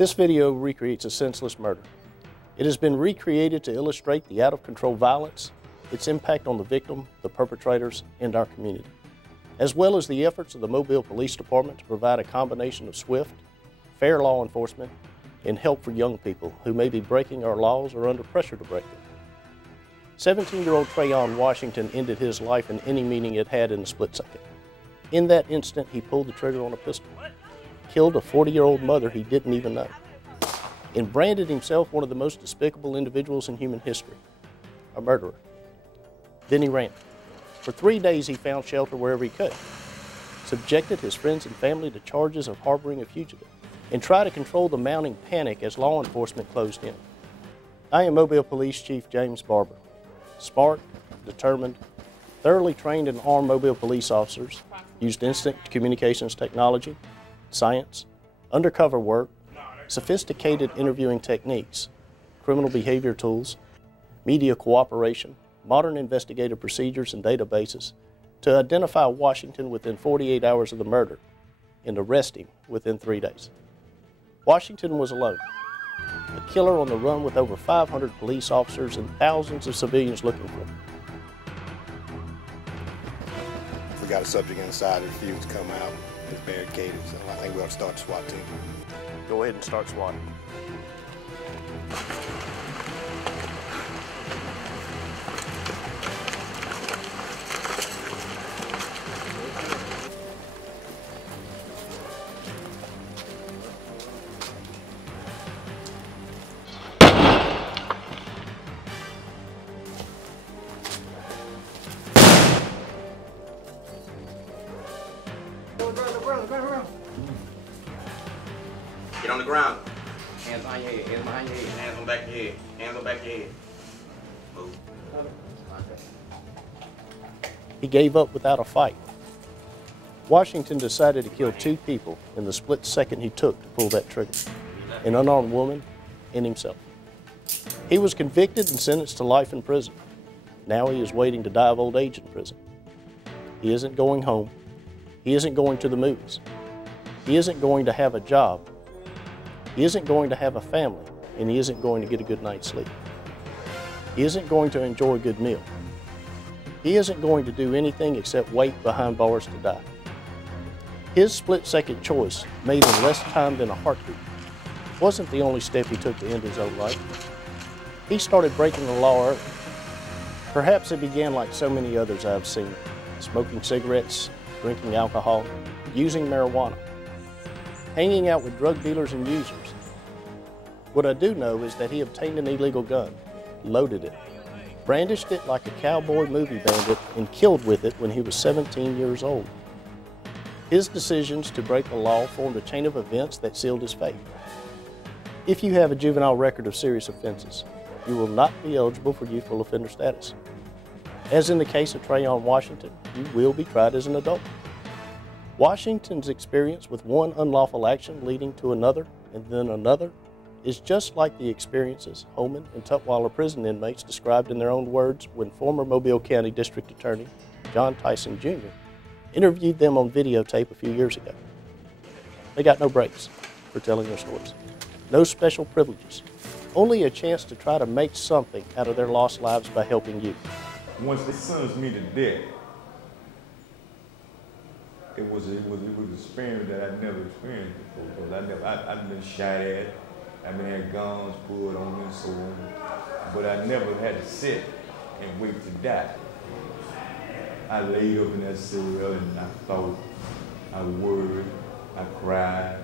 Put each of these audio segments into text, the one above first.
This video recreates a senseless murder. It has been recreated to illustrate the out-of-control violence, its impact on the victim, the perpetrators, and our community, as well as the efforts of the Mobile Police Department to provide a combination of swift, fair law enforcement and help for young people who may be breaking our laws or under pressure to break them. 17-year-old Trayon Washington ended his life in any meaning it had in a split second. In that instant, he pulled the trigger on a pistol, killed a 40-year-old mother he didn't even know, and branded himself one of the most despicable individuals in human history, a murderer. Then he ran. For 3 days he found shelter wherever he could, subjected his friends and family to charges of harboring a fugitive, and tried to control the mounting panic as law enforcement closed in. I am Mobile Police Chief James Barber. Smart, determined, thoroughly trained and armed Mobile police officers used instant communications technology, science, undercover work, sophisticated interviewing techniques, criminal behavior tools, media cooperation, modern investigative procedures and databases to identify Washington within 48 hours of the murder and arrest him within 3 days. Washington was alone, a killer on the run with over 500 police officers and thousands of civilians looking for him. We got a subject inside who refused to come out. It's barricaded, so I think we ought to start the SWAT team. Go ahead and start swatting. Get on the ground. Hands on your head, hands behind your head, hands on back of your head, hands on back of your head. Move. He gave up without a fight. Washington decided to kill 2 people in the split second he took to pull that trigger, an unarmed woman and himself. He was convicted and sentenced to life in prison. Now he is waiting to die of old age in prison. He isn't going home. He isn't going to the movies. He isn't going to have a job. He isn't going to have a family, and he isn't going to get a good night's sleep. He isn't going to enjoy a good meal. He isn't going to do anything except wait behind bars to die. His split-second choice, made in less time than a heartbeat, wasn't the only step he took to end his own life. He started breaking the law early. Perhaps it began like so many others I've seen, smoking cigarettes, drinking alcohol, using marijuana, hanging out with drug dealers and users. What I do know is that he obtained an illegal gun, loaded it, brandished it like a cowboy movie bandit, and killed with it when he was 17 years old. His decisions to break the law formed a chain of events that sealed his fate. If you have a juvenile record of serious offenses, you will not be eligible for youthful offender status. As in the case of Trayon Washington, you will be tried as an adult. Washington's experience with one unlawful action leading to another and then another is just like the experiences Holman and Tutwiler prison inmates described in their own words when former Mobile County District Attorney John Tyson Jr. interviewed them on videotape a few years ago. They got no breaks for telling their stories, no special privileges, only a chance to try to make something out of their lost lives by helping you. Once they sentenced me to death, it was an experience that I'd never experienced before. Because I'd been shot at, I've been had guns pulled on me and so on, but I never had to sit and wait to die. I laid up in that cell and I thought, I worried, I cried.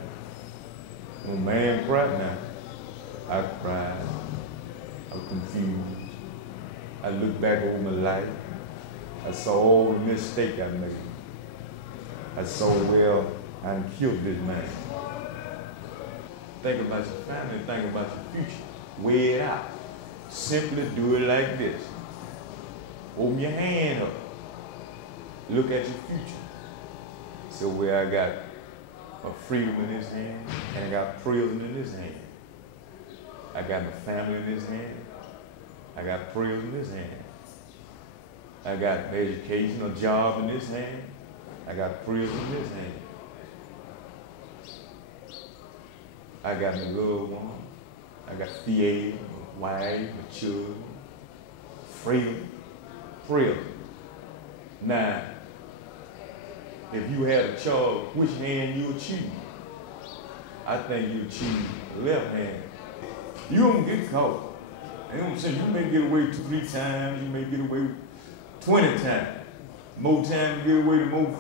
When a man cried now, I cried, I was confused. I looked back over my life. I saw all the mistakes I made. I saw, well, I killed this man. Think about your family, think about your future. Weigh it out. Simply do it like this. Open your hand up. Look at your future. So where I got a freedom in this hand, and I got prison in this hand. I got my family in this hand. I got prayers in this hand. I got education, a job in this hand. I got prayers in this hand. I got my loved one. I got Thea, my wife, my children, freedom. Now, if you had a choice, which hand you would choose? I think you would choose the left hand. You don't get caught. You know what I'm saying? You may get away 2-3 times, you may get away 20 times. More time you get away, the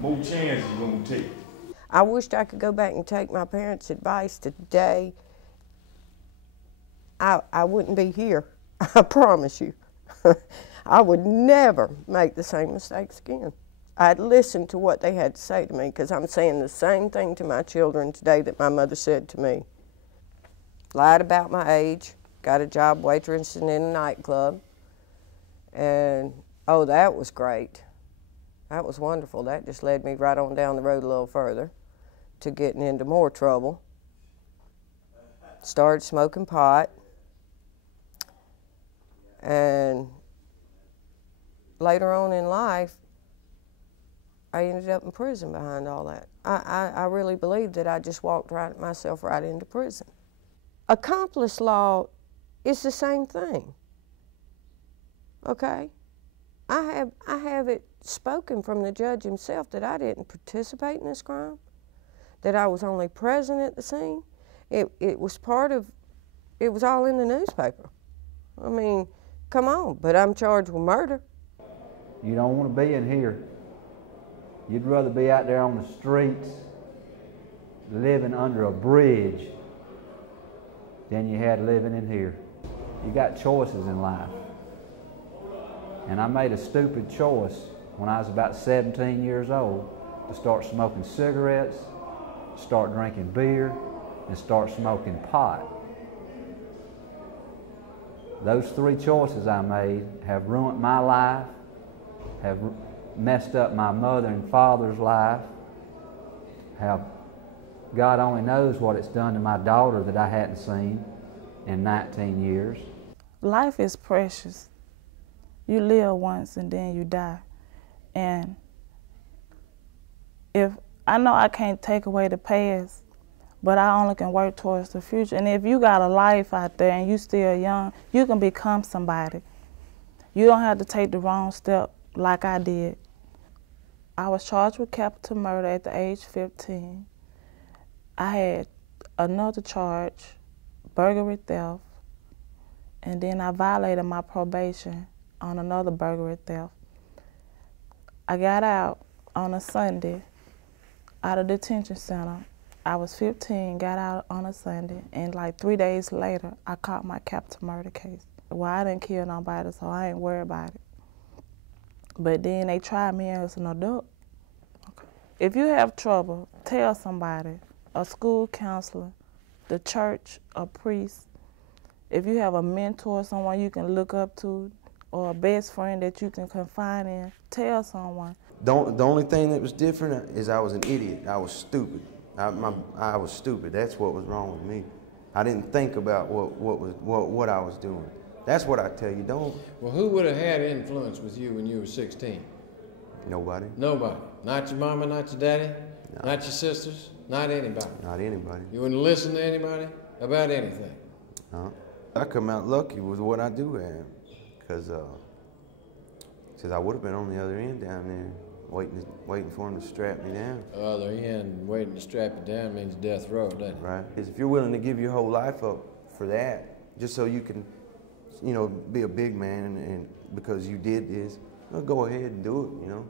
more chances you're gonna take. I wished I could go back and take my parents' advice today. I wouldn't be here, I promise you. I would never make the same mistakes again. I'd listen to what they had to say to me, because I'm saying the same thing to my children today that my mother said to me. Lied about my age, got a job waitressing in a nightclub, and oh, that was great. That was wonderful. That just led me right on down the road a little further to getting into more trouble. Started smoking pot, and later on in life, I ended up in prison behind all that. I really believe that I just walked myself right into prison. Accomplice law is the same thing, okay? I have it spoken from the judge himself that I didn't participate in this crime, that I was only present at the scene. It was it was all in the newspaper. I mean, come on, but I'm charged with murder. You don't want to be in here. You'd rather be out there on the streets, living under a bridge, than you had living in here. You got choices in life. And I made a stupid choice when I was about 17 years old to start smoking cigarettes, start drinking beer, and start smoking pot. Those 3 choices I made have ruined my life, have messed up my mother and father's life, have, God only knows what it's done to my daughter that I hadn't seen in 19 years. Life is precious. You live once and then you die. And if I know I can't take away the past, but I only can work towards the future. And if you got a life out there and you still young, you can become somebody. You don't have to take the wrong step like I did. I was charged with capital murder at the age 15. I had another charge, burglary theft, and then I violated my probation on another burglary theft. I got out on a Sunday out of detention center. I was 15, got out on a Sunday, and like 3 days later, I caught my capital murder case. Well, I didn't kill nobody, so I ain't worried about it. But then they tried me as an adult. Okay. If you have trouble, tell somebody, a school counselor, the church, a priest. If you have a mentor, someone you can look up to, or a best friend that you can confide in, tell someone. The only thing that was different is I was an idiot. I was stupid. I was stupid. That's what was wrong with me. I didn't think about what I was doing. That's what I tell you. Don't. Well, who would have had influence with you when you were 16? Nobody. Nobody. Not your mama, not your daddy, No. not your sisters, not anybody. Not anybody. You wouldn't listen to anybody about anything. No. I come out lucky with what I do have, because I would have been on the other end down there, waiting for him to strap me down. Other end, waiting to strap you down means death row, doesn't it? Right. Because if you're willing to give your whole life up for that, just so you can, you know, be a big man, and because you did this, well, go ahead and do it. You know,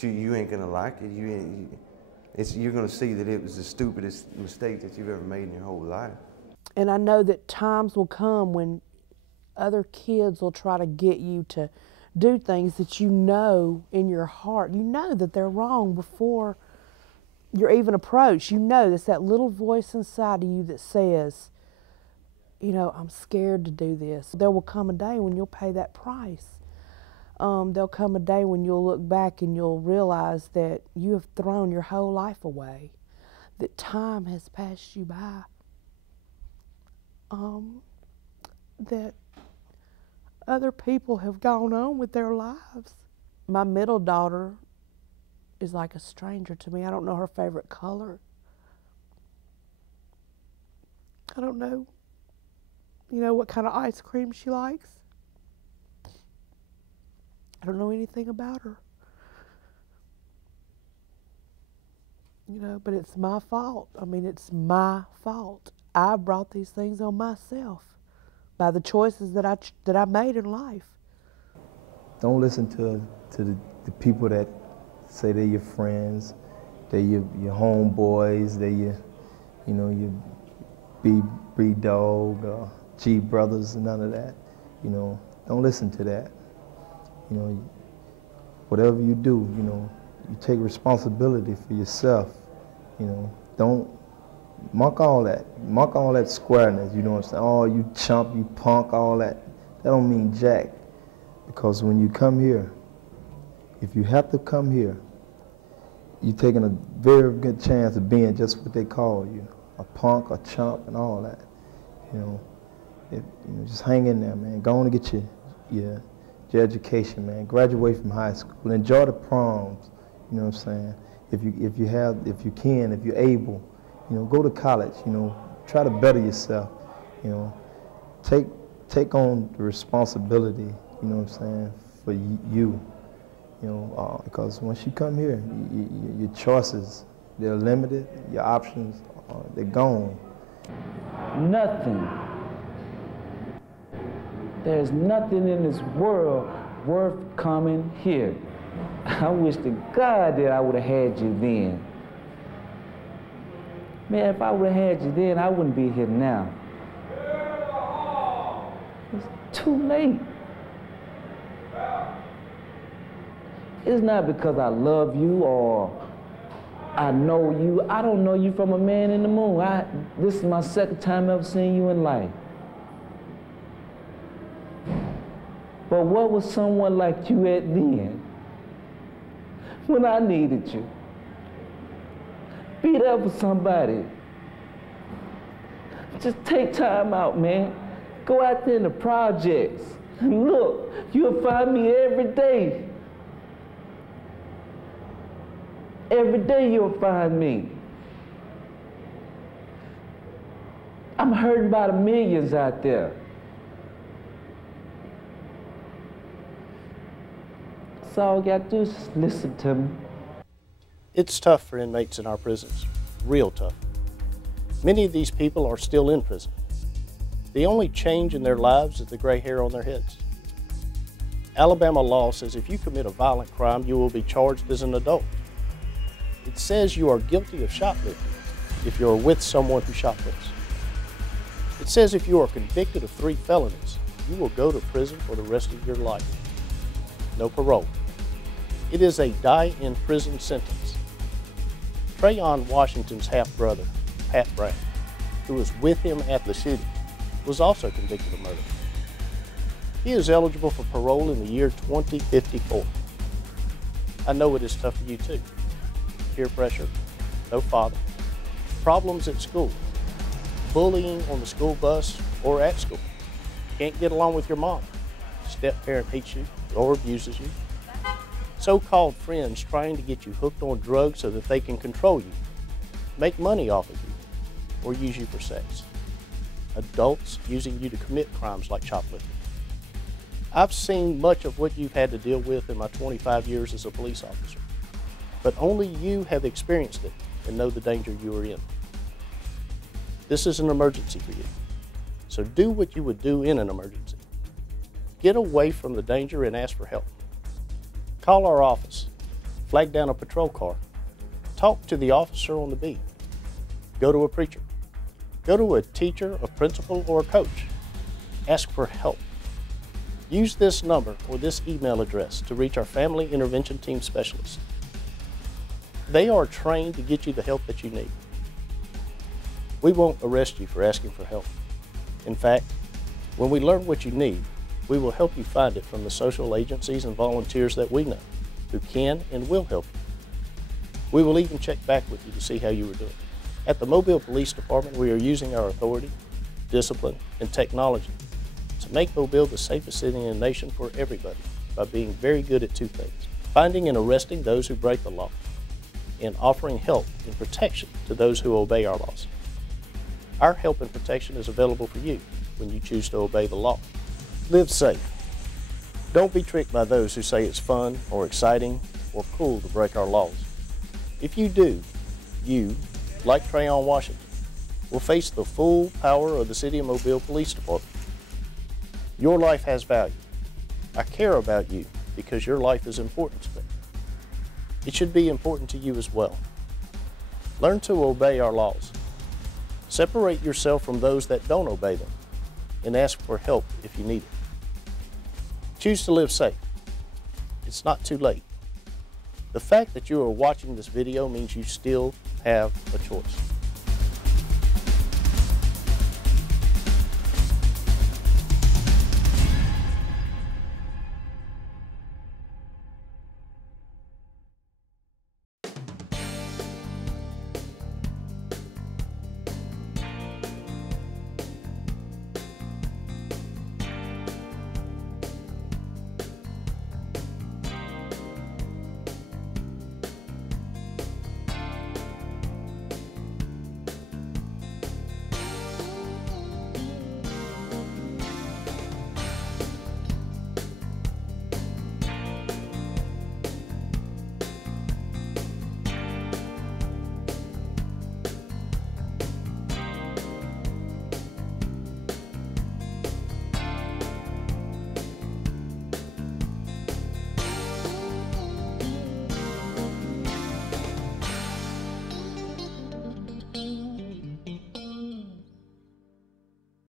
you ain't gonna like it. You're gonna see that it was the stupidest mistake that you've ever made in your whole life. And I know that times will come when other kids will try to get you to do things that you know in your heart. You know that they're wrong before you're even approached. You know there's that little voice inside of you that says, you know, I'm scared to do this. There will come a day when you'll pay that price. There'll come a day when you'll look back and you'll realize that you have thrown your whole life away, that time has passed you by. That other people have gone on with their lives. My middle daughter is like a stranger to me. I don't know her favorite color. I don't know, what kind of ice cream she likes. I don't know anything about her. But it's my fault. I mean, it's my fault. I brought these things on myself by the choices that I made in life. Don't listen to the people that say they're your friends, they're your homeboys, they're your B dog, G brothers, and none of that. Don't listen to that. Whatever you do, you take responsibility for yourself. Don't mark all that squareness. You know what I'm saying? Oh, you chump, you punk, all that. That don't mean jack. Because when you come here, if you have to come here, you're taking a very good chance of being just what they call you, a punk, a chump, and all that. Just hang in there, man. Go on and get your education, man. Graduate from high school. Enjoy the proms. You know what I'm saying? If you're able, go to college. Try to better yourself. Take on the responsibility. You know what I'm saying, for you. Because once you come here, your choices, they're limited. Your options, they're gone. Nothing. There's nothing in this world worth coming here. I wish to God that I would have had you then. Man, if I would have had you then, I wouldn't be here now. It's too late. It's not because I love you or I know you. I don't know you from a man in the moon. This is my second time ever seeing you in life. But what was someone like you at then? When I needed you. Be there for somebody. Just take time out, man. Go out there in the projects. And look, you'll find me every day. Every day you'll find me. I'm hurting by the millions out there. That's all you got to do is just listen to me. It's tough for inmates in our prisons, real tough. Many of these people are still in prison. The only change in their lives is the gray hair on their heads. Alabama law says if you commit a violent crime, you will be charged as an adult. It says you are guilty of shoplifting if you are with someone who shoplifts. It says if you are convicted of 3 felonies, you will go to prison for the rest of your life. No parole. It is a die-in-prison sentence. Trayon Washington's half-brother, Pat Brown, who was with him at the shooting, was also convicted of murder. He is eligible for parole in the year 2054. I know it is tough for you too. Peer pressure, no father, problems at school, bullying on the school bus or at school, can't get along with your mom, step-parent hates you or abuses you, so-called friends trying to get you hooked on drugs so that they can control you, make money off of you, or use you for sex, adults using you to commit crimes like shoplifting. I've seen much of what you've had to deal with in my 25 years as a police officer. But only you have experienced it and know the danger you are in. This is an emergency for you. So do what you would do in an emergency. Get away from the danger and ask for help. Call our office, flag down a patrol car, talk to the officer on the beat, go to a preacher, go to a teacher, a principal, or a coach. Ask for help. Use this number or this email address to reach our Family Intervention Team specialists. They are trained to get you the help that you need. We won't arrest you for asking for help. In fact, when we learn what you need, we will help you find it from the social agencies and volunteers that we know who can and will help you. We will even check back with you to see how you are doing. At the Mobile Police Department, we are using our authority, discipline, and technology to make Mobile the safest city in the nation for everybody by being very good at 2 things: finding and arresting those who break the law, and offering help and protection to those who obey our laws. Our help and protection is available for you when you choose to obey the law. Live safe. Don't be tricked by those who say it's fun or exciting or cool to break our laws. If you do, you, like Trayon Washington, will face the full power of the City of Mobile Police Department. Your life has value. I care about you because your life is important to me. It should be important to you as well. Learn to obey our laws. Separate yourself from those that don't obey them and ask for help if you need it. Choose to live safe. It's not too late. The fact that you are watching this video means you still have a choice.